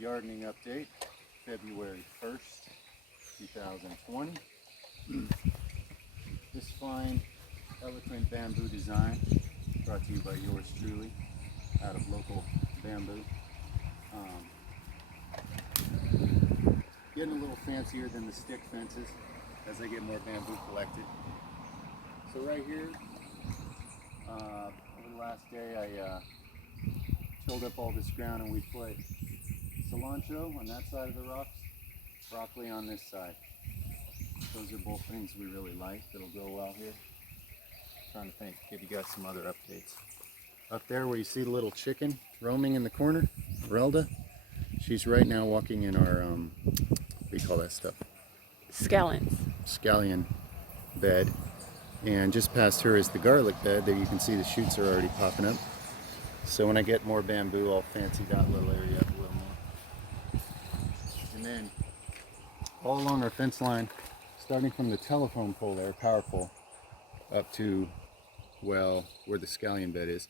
Yardening update, February 1st, 2020. This fine, eloquent bamboo design brought to you by yours truly, out of local bamboo. Getting a little fancier than the stick fences as I get more bamboo collected. So right here, over the last day I tilled up all this ground and we put cilantro on that side of the rocks, broccoli on this side. Those are both things we really like that'll go well here. Trying to think, give you guys some other updates. Up there where you see the little chicken roaming in the corner, Relda, she's right now walking in our, what do you call that stuff? Scallion bed. And just past her is the garlic bed that you can see the shoots are already popping up. So when I get more bamboo, I'll fancy that little area up a little more. And then all along our fence line, starting from the telephone pole there, power pole, up to, well, where the scallion bed is,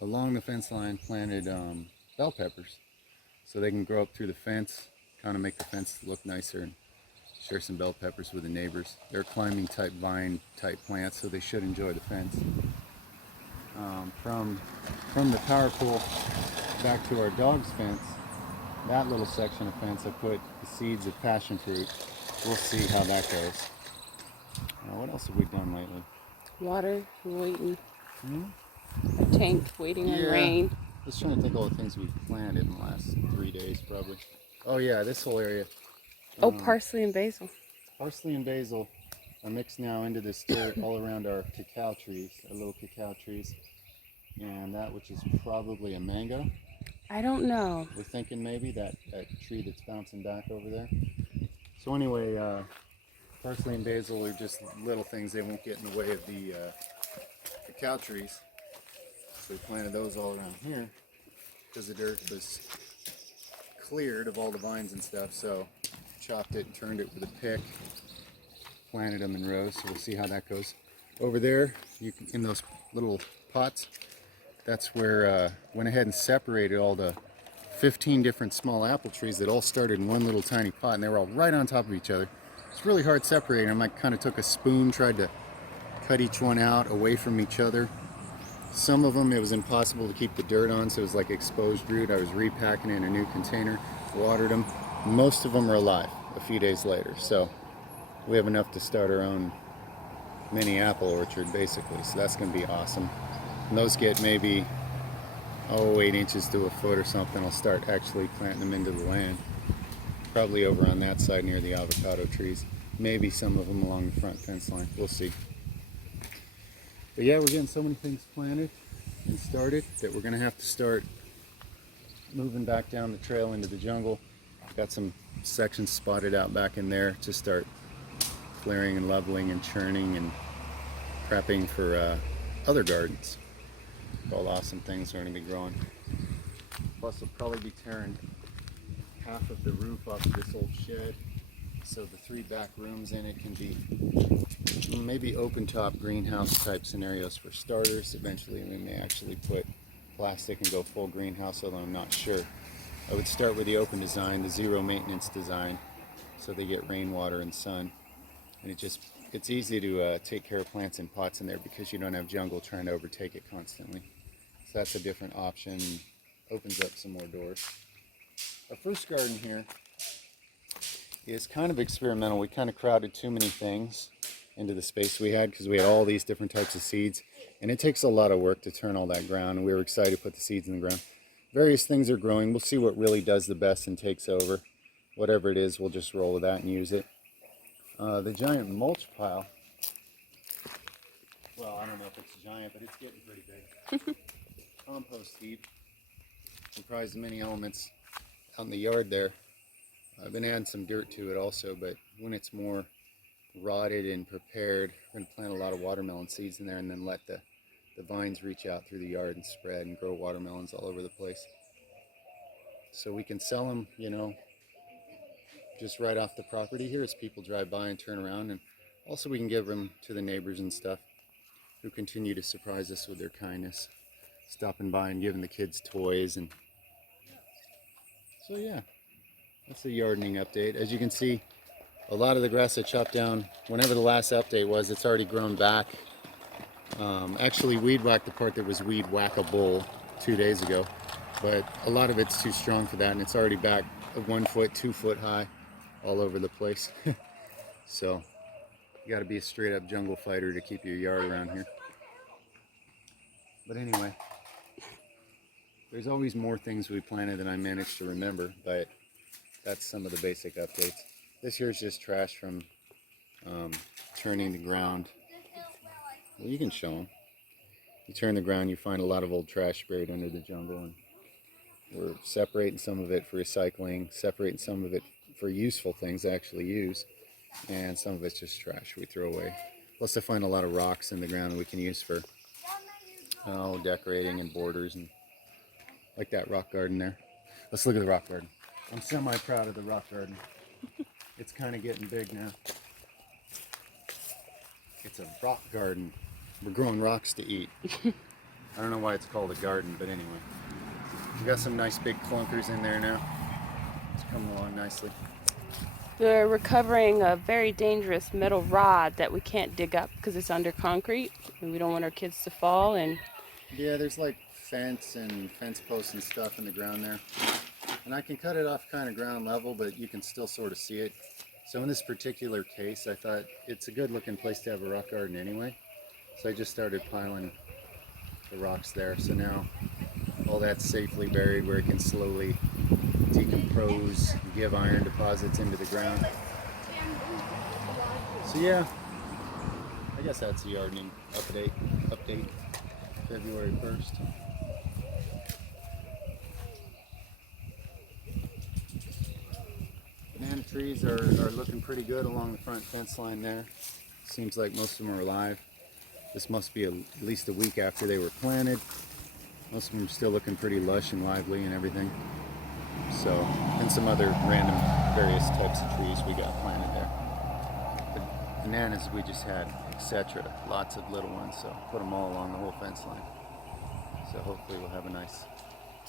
along the fence line planted bell peppers so they can grow up through the fence, kind of make the fence look nicer and share some bell peppers with the neighbors. They're climbing type vine type plants, so they should enjoy the fence. From the power pole back to our dog's fence, that little section of fence, I put the seeds of passion fruit. We'll see how that goes. What else have we done lately? Water, waiting. A tank waiting on rain. Just trying to think of all the things we've planted in the last 3 days, probably. Oh yeah, this whole area. Oh, parsley and basil. Parsley and basil are mixed now into this dirt all around our cacao trees, our little cacao trees. And that which is probably a mango. I don't know. We're thinking maybe that tree that's bouncing back over there. So anyway, parsley and basil are just little things. They won't get in the way of the cacao trees. So we planted those all around here because the dirt was cleared of all the vines and stuff. So chopped it and turned it with a pick, planted them in rows. So we'll see how that goes. Over there, you can, in those little pots, that's where went ahead and separated all the 15 different small apple trees that all started in one little tiny pot, and they were all right on top of each other. It's really hard separating them. I kind of took a spoon, tried to cut each one out away from each other. Some of them it was impossible to keep the dirt on, so it was like exposed root. I was repacking it in a new container, watered them. Most of them are alive a few days later, so we have enough to start our own mini apple orchard basically, so that's going to be awesome. And those get maybe 8 inches to a foot or something. I'll start actually planting them into the land, probably over on that side near the avocado trees, maybe some of them along the front fence line. We'll see. But yeah, we're getting so many things planted and started that we're going to have to start moving back down the trail into the jungle. Got some sections spotted out back in there to start clearing and leveling and churning and prepping for other gardens. All awesome things are going to be growing. Plus we'll probably be tearing half of the roof off of this old shed, so the 3 back rooms in it can be maybe open top greenhouse type scenarios for starters. Eventually we may actually put plastic and go full greenhouse, although I'm not sure. I would start with the open design, the zero maintenance design, so they get rainwater and sun. And it's easy to take care of plants in pots in there because you don't have jungle trying to overtake it constantly. So that's a different option, opens up some more doors. Our first garden here is kind of experimental. We kind of crowded too many things into the space we had because we had all these different types of seeds, and it takes a lot of work to turn all that ground, and we were excited to put the seeds in the ground. Various things are growing. We'll see what really does the best and takes over. Whatever it is, we'll just roll with that and use it. The giant mulch pile, well, I don't know if it's giant, but it's getting pretty big. Compost heap, comprised of many elements out in the yard there. I've been adding some dirt to it also, but when it's more rotted and prepared, we're going to plant a lot of watermelon seeds in there and then let the vines reach out through the yard and spread and grow watermelons all over the place. So we can sell them, you know, just right off the property here as people drive by and turn around, and also we can give them to the neighbors and stuff who continue to surprise us with their kindness, stopping by and giving the kids toys. And so yeah, That's a yardening update. As you can see, a lot of the grass I chopped down, whenever the last update was, it's already grown back. Actually, weed whacked the part that was weed whackable 2 days ago, but a lot of it's too strong for that, and it's already back 1 foot, 2 foot high, all over the place. So, you got to be a straight up jungle fighter to keep your yard around here. But anyway, there's always more things we planted than I managed to remember, but that's some of the basic updates. This here is just trash from turning the ground. Well, you can show them. You turn the ground, you find a lot of old trash buried under the jungle, and we're separating some of it for recycling, separating some of it for useful things to actually use, and some of it's just trash we throw away. Plus I find a lot of rocks in the ground we can use for decorating and borders, and like that rock garden there. Let's look at the rock garden. I'm semi-proud of the rock garden. It's kind of getting big now. It's a rock garden. We're growing rocks to eat. I don't know why it's called a garden, but anyway. We got some nice big clunkers in there now. It's coming along nicely. We're recovering a very dangerous metal rod that we can't dig up because it's under concrete, and we don't want our kids to fall. And yeah, there's like fence and fence posts and stuff in the ground there. And I can cut it off kind of ground level, but you can still sort of see it. So in this particular case, I thought it's a good looking place to have a rock garden anyway. So I just started piling the rocks there. So now all that's safely buried where it can slowly decompose and give iron deposits into the ground. So yeah, I guess that's the yardening update February 1st. Banana trees are looking pretty good along the front fence line there. Seems like most of them are alive. This must be at least a week after they were planted. Most of them are still looking pretty lush and lively and everything. So, and some other random various types of trees we got planted there. The bananas we just had, etc. Lots of little ones, so put them all along the whole fence line. So hopefully we'll have a nice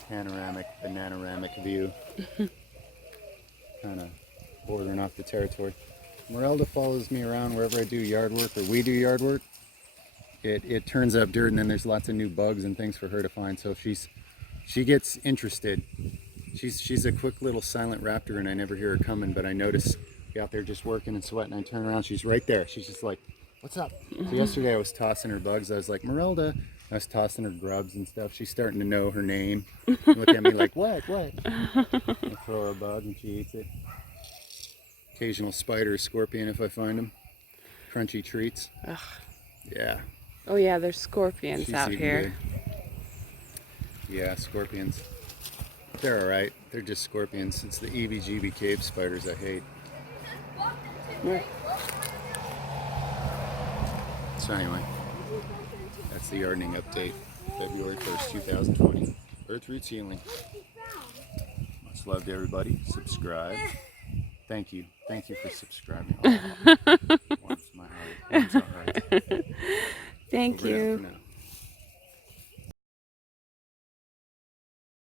panoramic, bananaramic view. Kind of bordering off the territory. Merelda follows me around wherever I do yard work, or we do yard work. It turns up dirt, and then there's lots of new bugs and things for her to find. So she gets interested. She's a quick little silent raptor, and I never hear her coming. But I notice you out there just working and sweating. I turn around, she's right there. She's just like, "What's up?" So yesterday I was tossing her bugs. I was like, "Merelda." I was tossing her grubs and stuff. She's starting to know her name. Look at me like, "What? What?" I throw her a bug and she eats it. Occasional spider or scorpion if I find them. Crunchy treats. ugh. Yeah. Oh yeah, there's scorpions She's out eating here. good. Yeah, scorpions. They're alright. They're just scorpions. It's the EBGB cave spiders I hate. Yeah. So anyway, that's the yardening update. February 1st, 2020. Earth Roots Healing. Much love to everybody. Subscribe. Thank you. Thank you for subscribing. Oh, warms my heart. It's all right. Thank Over and out you. for now.